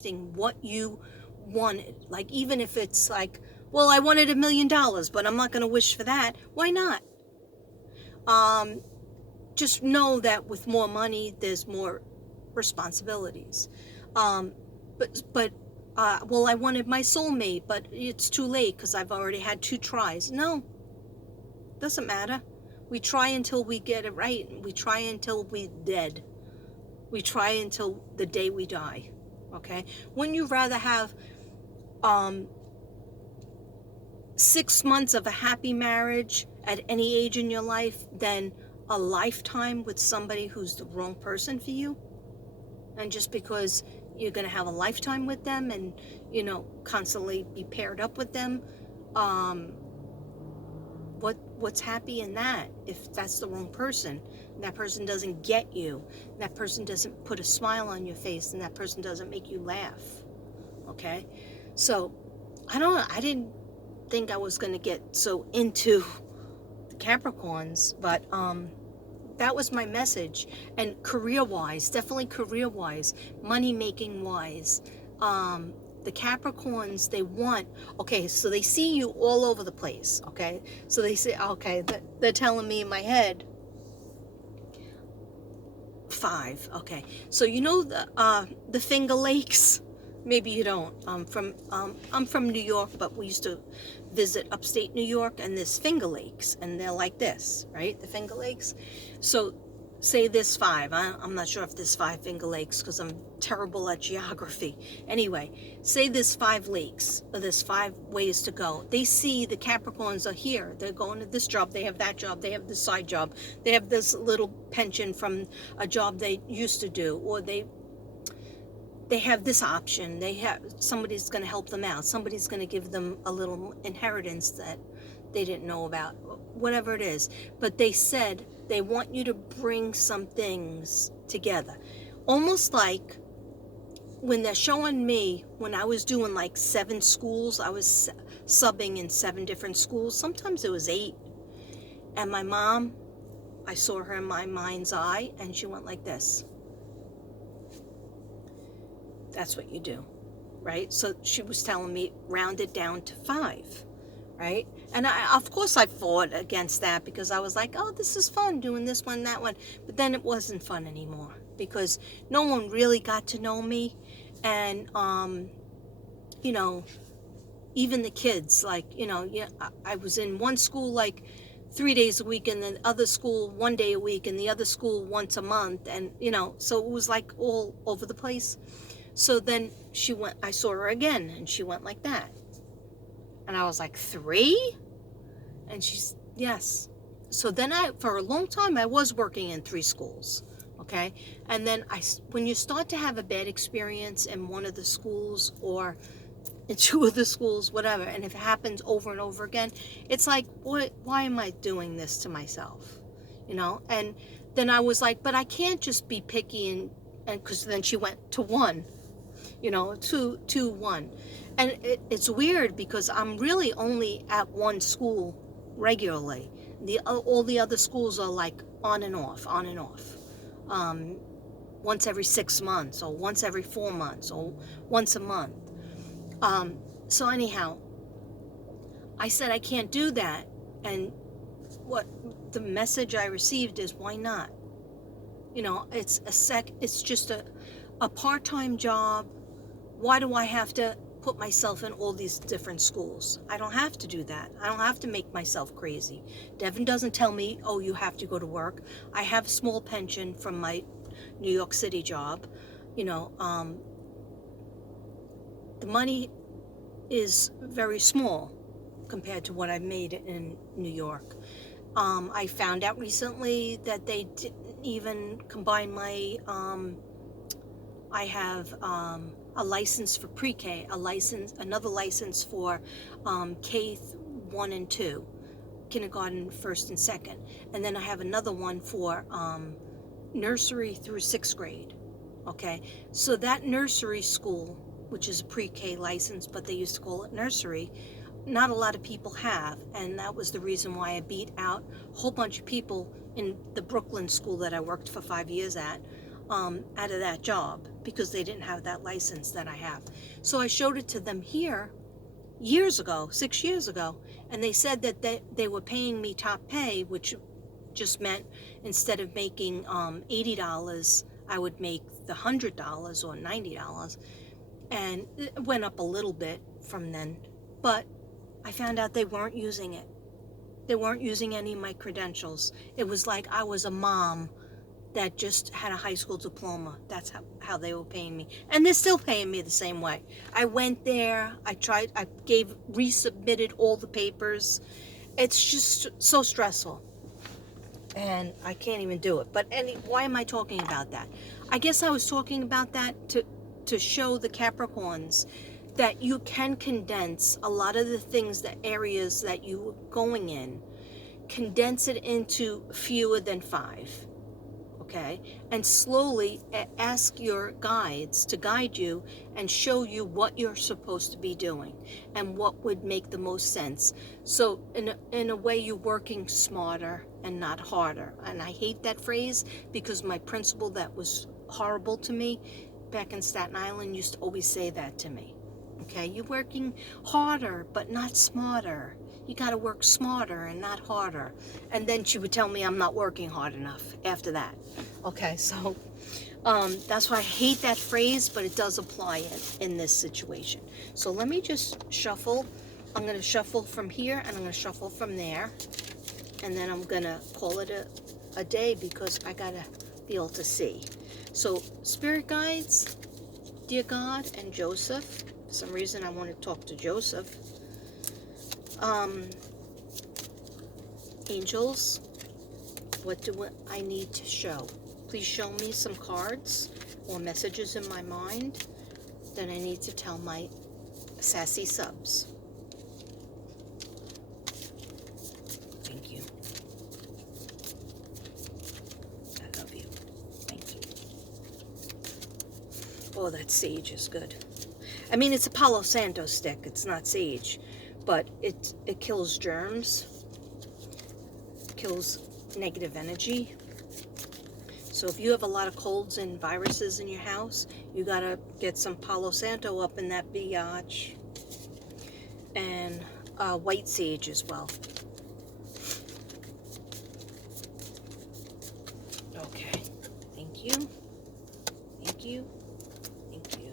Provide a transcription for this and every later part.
what you wanted. Like, even if it's like, well, I wanted $1,000,000, but I'm not going to wish for that. Why not? Um, just know that with more money, there's more responsibilities. Um, well, I wanted my soulmate, but it's too late because I've already had 2 tries. No, doesn't matter. We try until we get it right. We try until we're dead. We try until the day we die. Okay? Wouldn't you rather have um, 6 months of a happy marriage at any age in your life than a lifetime with somebody who's the wrong person for you? And just because you're going to have a lifetime with them and, constantly be paired up with them, um, what's happy in that if that's the wrong person, and that person doesn't get you, and that person doesn't put a smile on your face, and that person doesn't make you laugh? Okay? So I didn't think I was going to get so into the Capricorns, but that was my message. And career-wise, definitely career-wise, money-making wise, the Capricorns, they want, okay, so they see you all over the place, okay? So they say, okay, they're telling me in my head, 5, okay. So the Finger Lakes? Maybe you don't. I'm from New York, but we used to visit upstate New York, and there's Finger Lakes, and they're like this, right? The Finger Lakes. So say there's 5. I'm not sure if there's 5 Finger Lakes because I'm terrible at geography. Anyway, say there's 5 lakes, or there's 5 ways to go. They see the Capricorns are here. They're going to this job. They have that job. They have this side job. They have this little pension from a job they used to do, or they have this option. Somebody's going to help them out. Somebody's going to give them a little inheritance that they didn't know about, whatever it is. But they said they want you to bring some things together. Almost like when they're showing me, when I was doing like 7 schools, I was subbing in 7 different schools. Sometimes it was 8. And my mom, I saw her in my mind's eye, and she went like this. That's what you do, right? So she was telling me, round it down to 5, right? And of course I fought against that because I was like, oh, this is fun doing this one, that one. But then it wasn't fun anymore because no one really got to know me. And, even the kids, like, I was in one school like 3 days a week, and the other school 1 day a week, and the other school once a month. And, so it was like all over the place. So then I saw her again, and she went like that. And I was like, 3? And she's, yes. So then for a long time, I was working in 3 schools, okay? And then when you start to have a bad experience in one of the schools or in 2 of the schools, whatever, and if it happens over and over again, it's like, why am I doing this to myself? And then I was like, but I can't just be picky, and because then she went to 1. 2, 1. And it's weird because I'm really only at 1 school regularly. All the other schools are like on and off. Once every 6 months, or once every 4 months, or once a month. So anyhow, I said I can't do that. And what the message I received is, why not? It's just a part-time job. Why do I have to put myself in all these different schools? I don't have to do that. I don't have to make myself crazy. Devin doesn't tell me, oh, you have to go to work. I have a small pension from my New York City job. The money is very small compared to what I made in New York. I found out recently that they didn't even combine my, I have a license for pre-K, another license for K1 and 2, kindergarten, 1st and 2nd, and then I have another one for nursery through 6th grade. Okay, so that nursery school, which is a pre-K license, but they used to call it nursery, not a lot of people have, and that was the reason why I beat out a whole bunch of people in the Brooklyn school that I worked for 5 years at. out of that job because they didn't have that license that I have. So I showed it to them here years ago, 6 years ago, and they said that they were paying me top pay, which just meant instead of making $80, I would make the $100 or $90, and it went up a little bit from then. But I found out they weren't using it. They weren't using any of my credentials. It was like I was a mom that just had a high school diploma. That's how they were paying me. And they're still paying me the same way. I went there, I resubmitted all the papers. It's just so stressful. And I can't even do it. But why am I talking about that? I guess I was talking about that to show the Capricorns that you can condense a lot of the things, the areas that you were going in, condense it into fewer than 5. Okay, and slowly ask your guides to guide you and show you what you're supposed to be doing and what would make the most sense. So in a way, you're working smarter and not harder. And I hate that phrase because my principal that was horrible to me back in Staten Island used to always say that to me. Okay, you're working harder but not smarter. You got to work smarter and not harder. And then she would tell me I'm not working hard enough after that. Okay, so that's why I hate that phrase, but it does apply in this situation. So let me just shuffle. I'm going to shuffle from here and I'm going to shuffle from there. And then I'm going to call it a day because I got to be able to see. So Spirit Guides, dear God, and Joseph. For some reason I want to talk to Joseph. Angels, what do I need to show? Please show me some cards or messages in my mind that I need to tell my sassy subs. Thank you. I love you. Thank you. Oh, that sage is good. I mean, it's a Palo Santo stick. It's not sage. But it kills germs, kills negative energy. So if you have a lot of colds and viruses in your house, you gotta get some Palo Santo up in that biatch. And white sage as well. Okay, thank you, thank you, thank you.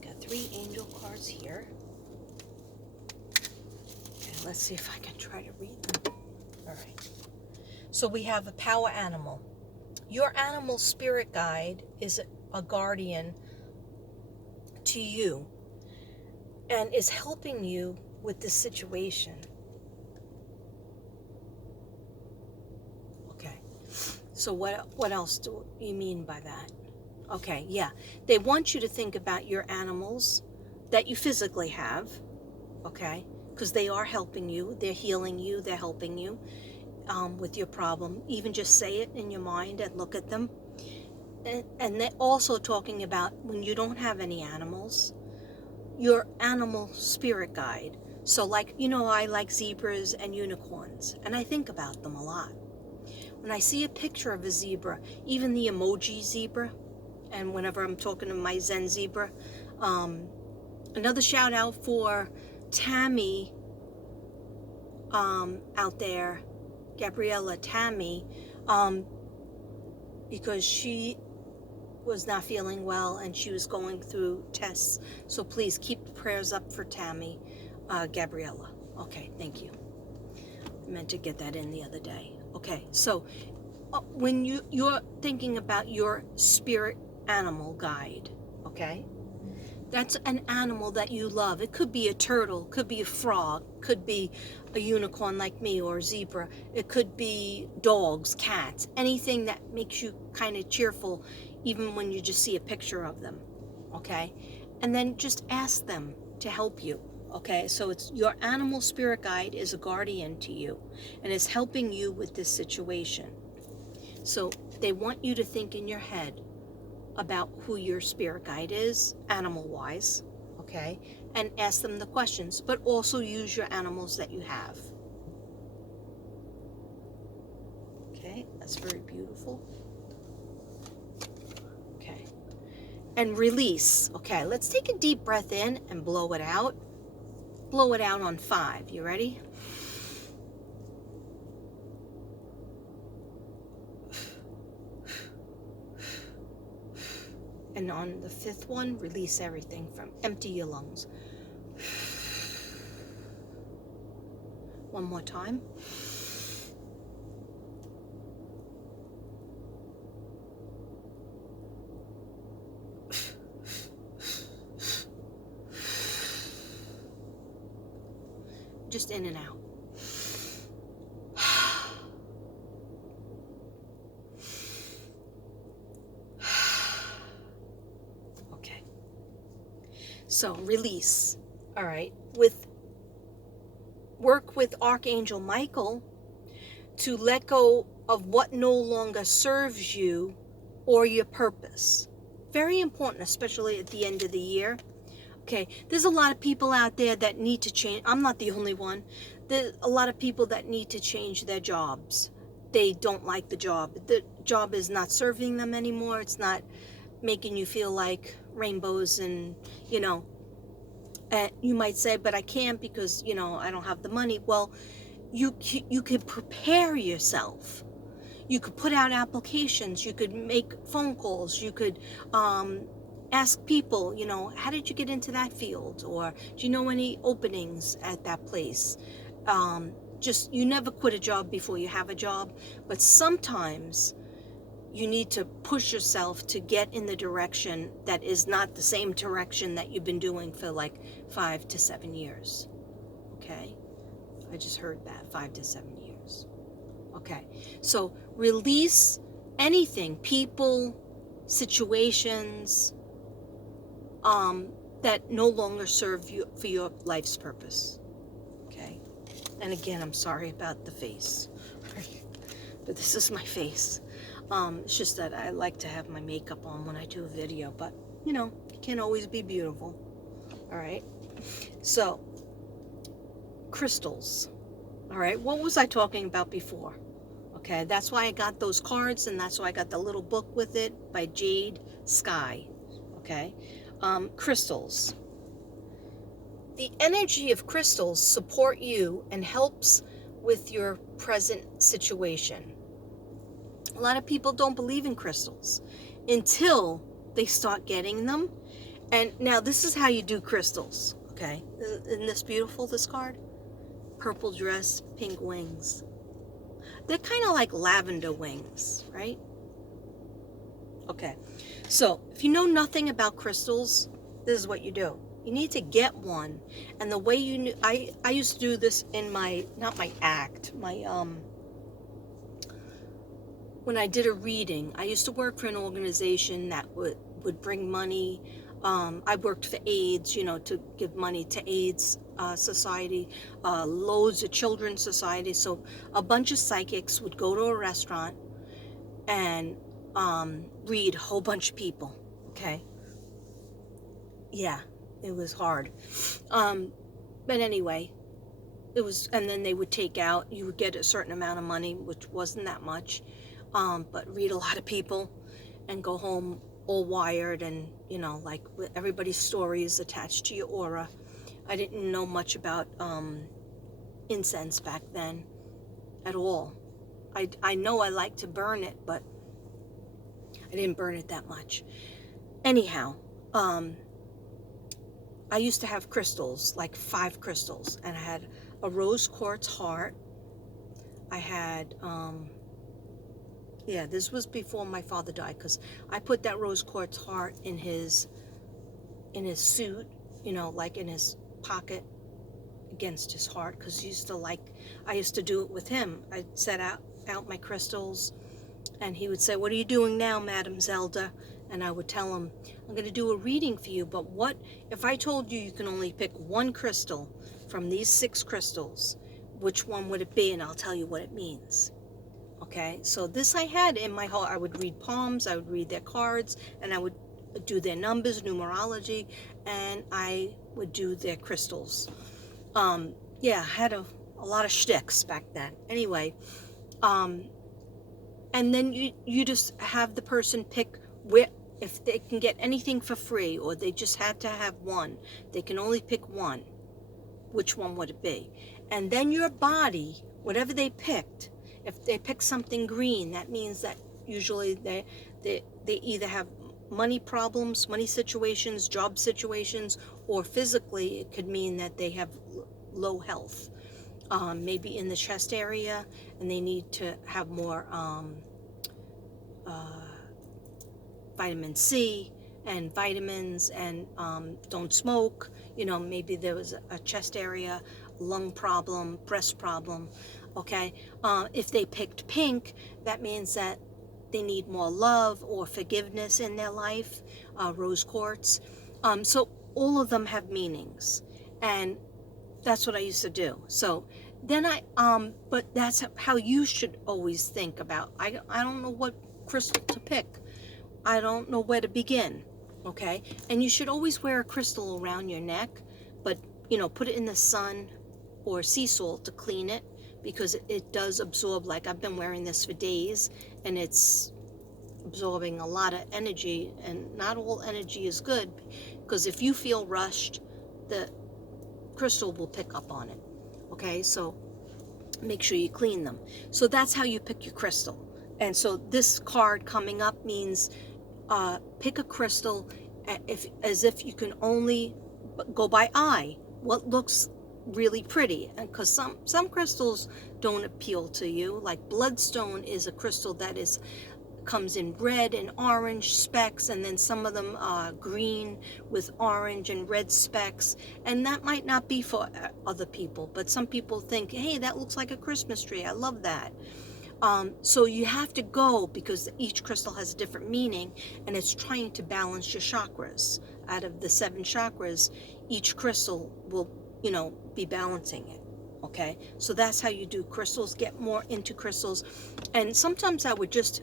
Got 3 angel cards here. Let's see if I can try to read them. All right. So we have a power animal. Your animal spirit guide is a guardian to you and is helping you with this situation. Okay. So what else do you mean by that? Okay, yeah. They want you to think about your animals that you physically have, okay? Because they are helping you, they're healing you, they're helping you with your problem. Even just say it in your mind and look at them. And they're also talking about when you don't have any animals, your animal spirit guide. So like, I like zebras and unicorns, and I think about them a lot. When I see a picture of a zebra, even the emoji zebra, and whenever I'm talking to my Zen zebra, another shout out for Tammy out there, Gabriella Tammy, because she was not feeling well and she was going through tests. So please keep prayers up for Tammy, Gabriella. Okay, thank you. I meant to get that in the other day. Okay, so when you're thinking about your spirit animal guide, okay? That's an animal that you love. It could be a turtle, could be a frog, could be a unicorn like me or a zebra. It could be dogs, cats, anything that makes you kind of cheerful even when you just see a picture of them, okay? And then just ask them to help you, okay? So it's your animal spirit guide is a guardian to you and is helping you with this situation. So they want you to think in your head about who your spirit guide is, animal-wise, okay? And ask them the questions, but also use your animals that you have. Okay, that's very beautiful. and release. Okay, let's take a deep breath in and blow it out. Blow it out on 5. You ready? And on the 5th one, release everything from, empty your lungs. One more time. Just in and out. Okay. So release. All right. Work with Archangel Michael to let go of what no longer serves you or your purpose. Very important, especially at the end of the year. Okay, there's a lot of people out there that need to change. I'm not the only one. There's a lot of people that need to change their jobs. They don't like the job. The job is not serving them anymore. It's not making you feel like rainbows and, you might say, but I can't because, I don't have the money. Well, you could prepare yourself. You could put out applications. You could make phone calls. You could ask people, how did you get into that field? Or do you know any openings at that place? You never quit a job before you have a job. But sometimes you need to push yourself to get in the direction that is not the same direction that you've been doing for like 5 to 7 years. Okay? I just heard that, 5 to 7 years. Okay, so release anything, people, situations, that no longer serve you for your life's purpose. Okay, and again, I'm sorry about the face, but this is my face. It's just that I like to have my makeup on when I do a video, but you can't always be beautiful. All right, so crystals. All right, what was I talking about before? Okay, that's why I got those cards, and that's why I got the little book with it by Jade Sky. Okay, crystals. The energy of crystals support you and helps with your present situation. A lot of people don't believe in crystals until they start getting them. And now this is how you do crystals. Okay, isn't this beautiful, this card? Purple dress, pink wings. They're kind of like lavender wings, right? Okay, so if you know nothing about crystals, this is what you do. You need to get one. And the way I used to do this in when I did a reading. I used to work for an organization that would bring money. I worked for AIDS, to give money to AIDS Society, loads of children's society. So a bunch of psychics would go to a restaurant and read a whole bunch of people. Okay. Yeah, it was hard. But anyway, and then they would take out, you would get a certain amount of money, which wasn't that much, but read a lot of people and go home all wired and, like everybody's story is attached to your aura. I didn't know much about incense back then at all. I know I like to burn it, but I didn't burn it that much. Anyhow, I used to have crystals, like 5 crystals, and I had a rose quartz heart. I had, this was before my father died, because I put that rose quartz heart in his suit, like in his pocket against his heart, because I used to do it with him. I'd set out my crystals, and he would say, "What are you doing now, Madam Zelda?" And I would tell him, "I'm going to do a reading for you, but what if I told you can only pick one crystal from these 6 crystals? Which one would it be? And I'll tell you what it means." Okay, so this I had in my heart. I would read palms, I would read their cards, and I would do their numbers, numerology, and I would do their crystals. I had a lot of shticks back then. Anyway, and then you just have the person pick if they can get anything for free, or they just had to have one, they can only pick one, which one would it be? And then your body, whatever they picked, if they pick something green, that means that usually they either have money problems, money situations, job situations, or physically it could mean that they have low health, maybe in the chest area, and they need to have more vitamin C and vitamins, and don't smoke. Maybe there was a chest area, lung problem, breast problem. Okay, if they picked pink, that means that they need more love or forgiveness in their life, rose quartz. So all of them have meanings, and that's what I used to do. So then but that's how you should always think about. I don't know what crystal to pick. I don't know where to begin. Okay, and you should always wear a crystal around your neck, but put it in the sun or sea salt to clean it, because it does absorb. Like, I've been wearing this for days, and it's absorbing a lot of energy, and not all energy is good, because if you feel rushed, the crystal will pick up on it. Okay, so make sure you clean them. So that's how you pick your crystal. And so this card coming up means pick a crystal as if you can only go by eye, what looks really pretty. And because some crystals don't appeal to you, like bloodstone is a crystal that comes in red and orange specks, and then some of them are green with orange and red specks, and that might not be for other people, but some people think, hey, that looks like a Christmas tree, I love that. So you have to go, because each crystal has a different meaning, and it's trying to balance your chakras. Out of the 7 chakras, each crystal will, be balancing it. Okay, so that's how you do crystals. Get more into crystals. And sometimes I would just,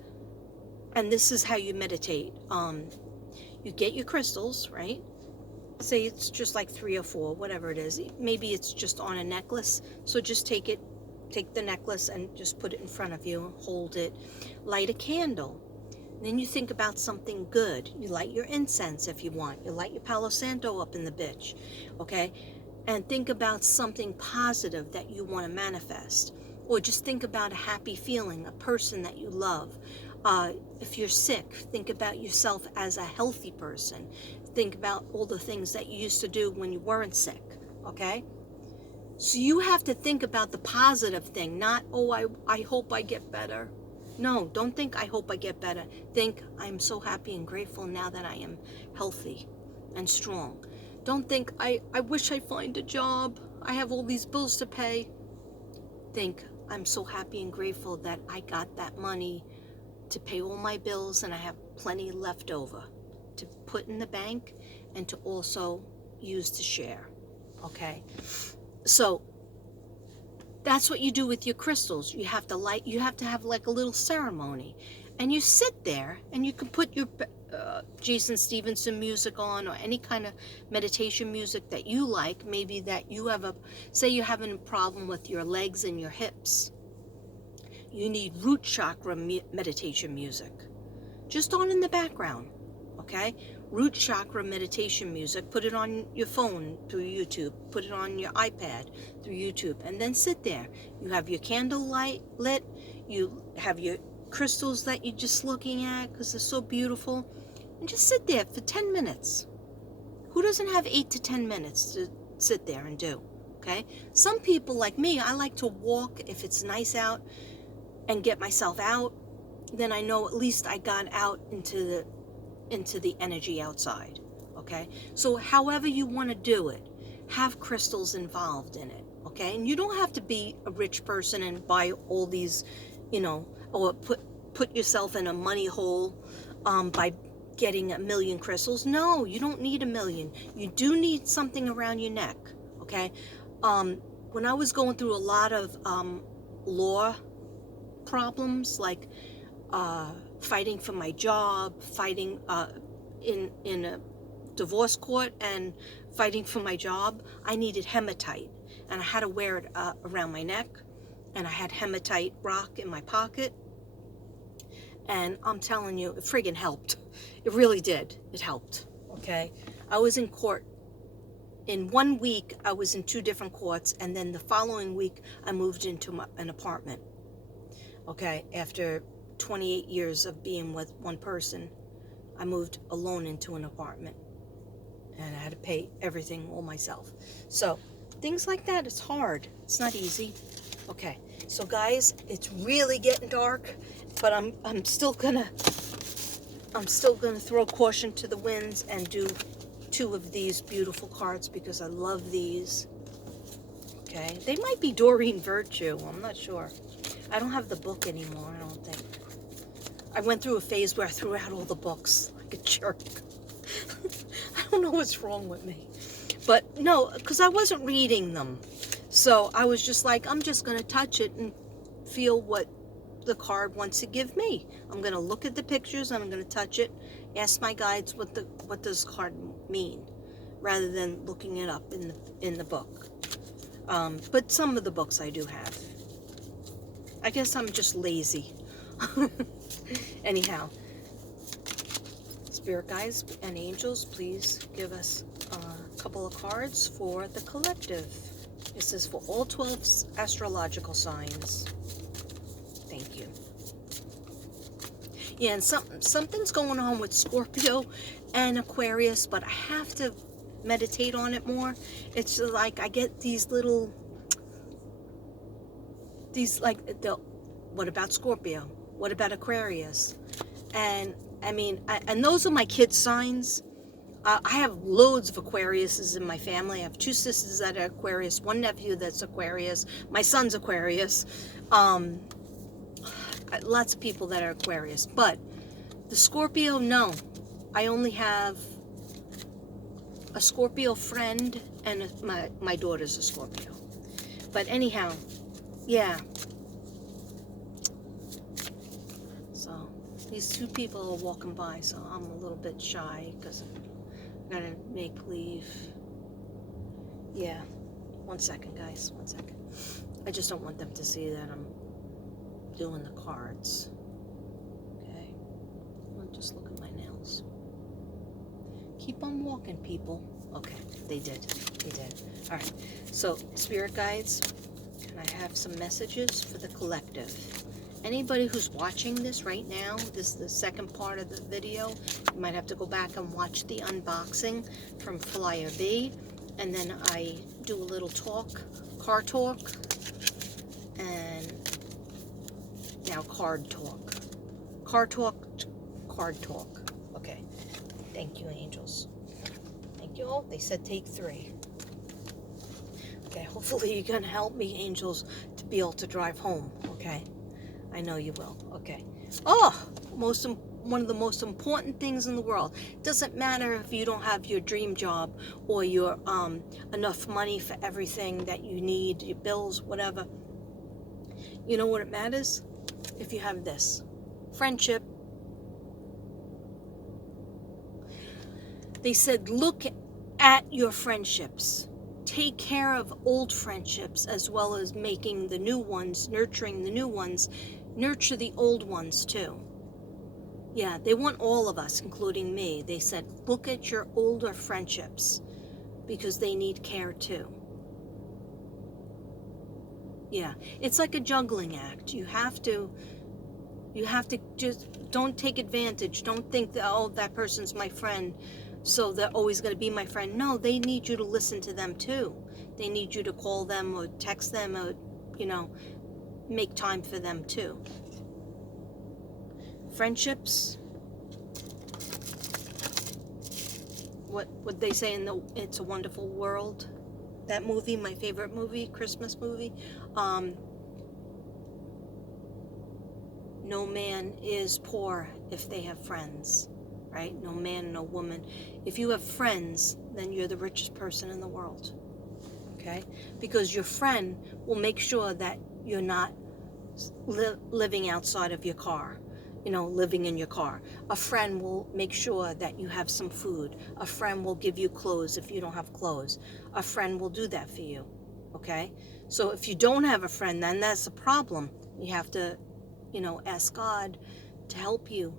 and this is how you meditate. You get your crystals, right? Say it's just like 3 or 4, whatever it is. Maybe it's just on a necklace. So just take the necklace and just put it in front of you, hold it, light a candle. Then you think about something good. You light your incense if you want. You light your Palo Santo up in the bitch, okay? And think about something positive that you want to manifest. Or just think about a happy feeling, a person that you love. If you're sick, think about yourself as a healthy person. Think about all the things that you used to do when you weren't sick, okay? So you have to think about the positive thing, not, oh, I hope I get better. No, don't think, I hope I get better. Think, I'm so happy and grateful now that I am healthy and strong. Don't think, I wish I find a job. I have all these bills to pay. Think, I'm so happy and grateful that I got that money to pay all my bills, and I have plenty left over to put in the bank and to also use to share. Okay? So that's what you do with your crystals. You have to have like a little ceremony, and you sit there, and you can put your Jason Stevenson music on, or any kind of meditation music that you like. Maybe that you have say you're having a problem with your legs and your hips. You need root chakra meditation music, just on in the background, okay? Root chakra meditation music. Put it on your phone through YouTube. Put it on your iPad through YouTube, and then sit there. You have your candle light lit. You have your crystals that you're just looking at because they're so beautiful, and just sit there for 10 minutes. Who doesn't have 8 to 10 minutes to sit there and do? Okay? Some people like me, I like to walk if it's nice out and get myself out. Then I know at least I got out into the energy outside. Okay? So however you want to do it, have crystals involved in it. Okay? And you don't have to be a rich person and buy all these, or put yourself in a money hole by getting 1 million crystals. No, you don't need 1 million. You do need something around your neck. Okay? When I was going through a lot of law problems, like fighting for my job, fighting in a divorce court, and fighting for my job, I needed hematite, and I had to wear it around my neck, and I had hematite rock in my pocket, And I'm telling you, it friggin' helped. It really did. It helped. Okay. I was in court. In 1 week, I was in 2 different courts. And then the following week, I moved into an apartment. Okay. After 28 years of being with one person, I moved alone into an apartment. And I had to pay everything all myself. So things like that, it's hard. It's not easy. Okay. So guys, it's really getting dark, but I'm still gonna throw caution to the winds and do 2 of these beautiful cards because I love these. Okay, they might be Doreen Virtue. I'm not sure. I don't have the book anymore. I don't think. I went through a phase where I threw out all the books like a jerk. I don't know what's wrong with me, but no, because I wasn't reading them. So I was just like, I'm just going to touch it and feel what the card wants to give me. I'm going to look at the pictures and I'm going to touch it, ask my guides what does card mean, rather than looking it up in the book. But some of the books I do have. I guess I'm just lazy. Anyhow, spirit guides and angels, please give us a couple of cards for the collective. This is for all 12 astrological signs. Thank you. Yeah, and something's going on with Scorpio and Aquarius, but I have to meditate on it more. It's like I get these what about Scorpio? What about Aquarius? And I mean, and those are my kids' signs. I have loads of Aquariuses in my family. I have 2 sisters that are Aquarius, 1 nephew that's Aquarius. My son's Aquarius. Lots of people that are Aquarius. But the Scorpio, no. I only have a Scorpio friend and my daughter's a Scorpio. But anyhow, yeah. So these 2 people are walking by, so I'm a little bit shy because I'm gonna make believe. Yeah, 1 second, guys, 1 second. I just don't want them to see that I'm doing the cards. Okay, I'll just look at my nails. Keep on walking, people. Okay, they did. All right, so spirit guides, can I have some messages for the collective? Anybody who's watching this right now, this is the second part of the video. You might have to go back and watch the unboxing from Flyer B. And then I do a little card talk. And now card talk. Card talk. Okay. Thank you, angels. Thank you all. They said take 3. Okay, hopefully you're going to help me, angels, to be able to drive home. Okay. I know you will. Okay. Oh, one of the most important things in the world. It doesn't matter if you don't have your dream job or your enough money for everything that you need, your bills, whatever. You know what it matters? If you have this. Friendship. They said, look at your friendships. Take care of old friendships as well as making the new ones, nurturing the new ones. Nurture the old ones too. Yeah, they want all of us, including me. They said, look at your older friendships because they need care too. Yeah, it's like a juggling act. You have to just don't take advantage. Don't think that, oh, that person's my friend, so they're always going to be my friend. No, they need you to listen to them too. They need you to call them or text them or, make time for them too. Friendships. What they say in It's a Wonderful World, that movie, my favorite movie, Christmas movie. No man is poor if they have friends, right? No man, no woman. If you have friends, then you're the richest person in the world, okay? Because your friend will make sure that you're not living outside of your car, living in your car. A friend will make sure that you have some food. A friend will give you clothes if you don't have clothes. A friend will do that for you, okay? So if you don't have a friend, then that's a problem. You have to, ask God to help you.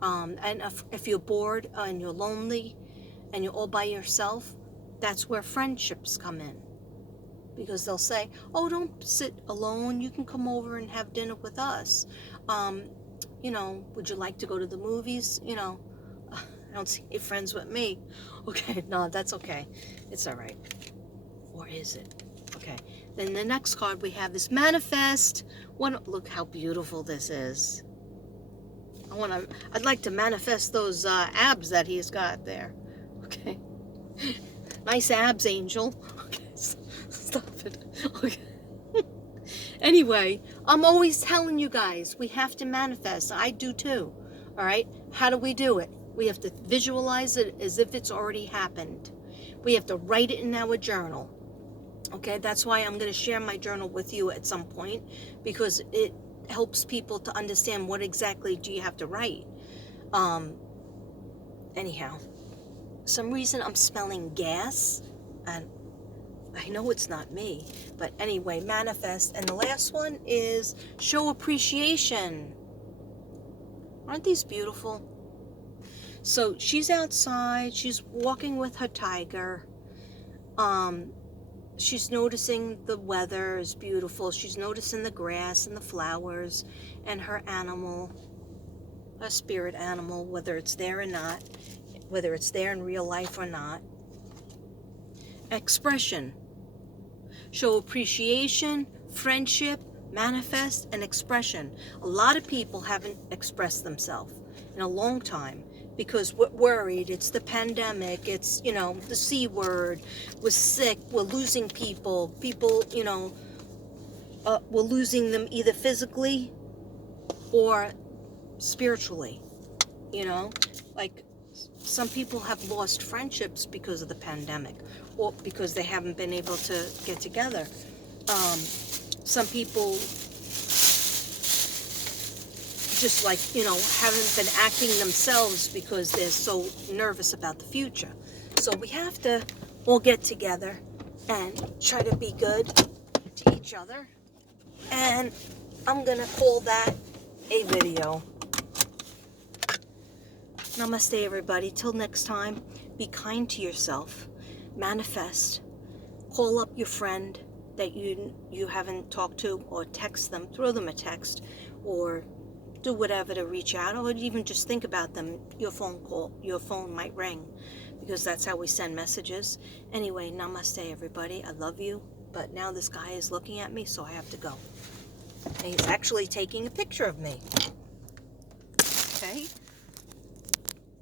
And if you're bored and you're lonely and you're all by yourself, that's where friendships come in. Because they'll say, oh, don't sit alone. You can come over and have dinner with us. Would you like to go to the movies? I don't see any friends with me. Okay, no, that's okay. It's all right. Or is it? Okay. Then the next card we have is manifest. Look how beautiful this is. I'd like to manifest those abs that he's got there. Okay. Nice abs, Angel. Okay, stop it. Okay. Anyway, I'm always telling you guys, we have to manifest. I do too. All right? How do we do it? We have to visualize it as if it's already happened. We have to write it in our journal. Okay? That's why I'm going to share my journal with you at some point, because it helps people to understand what exactly do you have to write. Anyhow, some reason I'm smelling gas, and I know it's not me, but anyway, manifest. And the last one is show appreciation. Aren't these beautiful? So she's outside, she's walking with her tiger. She's noticing the weather is beautiful. She's noticing the grass and the flowers and her animal, a spirit animal, whether it's there or not, whether it's there in real life or not. Expression. Show appreciation, friendship, manifest, and expression. A lot of people haven't expressed themselves in a long time because we're worried. It's the pandemic. It's, the C word. We're sick. We're losing people. People, we're losing them either physically or spiritually. Like some people have lost friendships because of the pandemic or because they haven't been able to get together. Some people just haven't been acting themselves because they're so nervous about the future. So we have to all get together and try to be good to each other. And I'm going to call that a video. Namaste, everybody. Till next time, be kind to yourself. Manifest. Call up your friend that you haven't talked to, or text them. Throw them a text, or do whatever to reach out, or even just think about them. Your phone might ring, because that's how we send messages. Anyway, namaste, everybody. I love you. But now this guy is looking at me, so I have to go. And he's actually taking a picture of me. Okay?